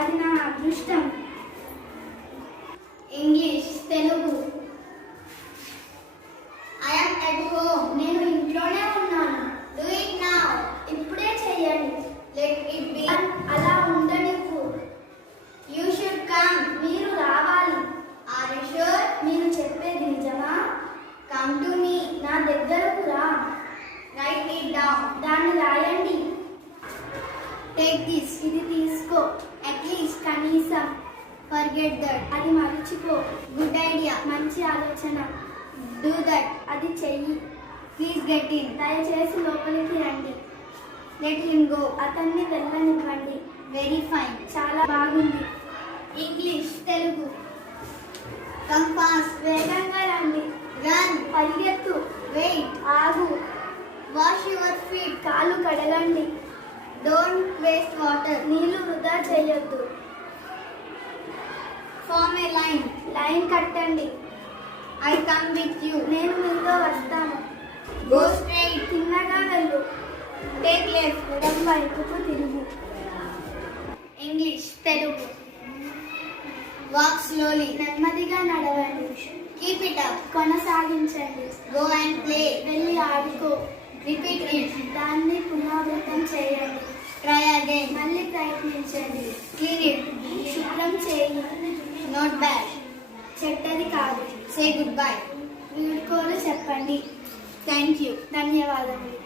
అది నా అదృష్టం. English Telugu. I am at home. నేను ఇంట్లోనే ఉన్నాను. Do it now. ఇప్పుడే చెయ్యండి. Let it be. అలా ఉండనివ్వు. You should come. మీరు రావాలి. Are you sure? మీరు చెప్పేది నిజమా? Come to me. నా దగ్గరకు రా. Write it down. దాన్ని రాయండి. Take this. ఇది తీసుకో. At least కనీసం forget that. అది మర్చిపో. Good idea. మంచి ఆలోచన. Do that. అది చెయ్యి. Please get in. దయచేసి లోపలికి రండి. Let him go. అతన్ని వెళ్ళనివ్వండి. Very fine. చాలా బాగుంది. English తెలుగు. Come fast. వేగంగా రండి. Run. పరిగెత్తు. Wait. ఆగు. Wash your feet. కాళ్ళు కడగండి. Don't waste water. నీళ్లు వృధా చేయొద్దు. Form a line. లైన్ కట్టండి. I come with you. నేను మీతో వస్తాను. Go straight. తిన్నగా వెళ్ళు. Take left. ఎడం వైపుకు తిరుగు. English తెలుగు. Walk slowly. నెమ్మదిగా నడవండి. Keep it up. కొనసాగించండి. Go and play. వెళ్ళి ఆడుకో. Repeat it. దాన్ని పునరావృతం చేయండి. Try again. మళ్ళీ ప్రయత్నించండి. Clean it. శుభ్రం చేయి. Not bad. చెడ్డది కాదు. Say goodbye. వీడుకోలు చెప్పండి. Thank you. ధన్యవాదములు.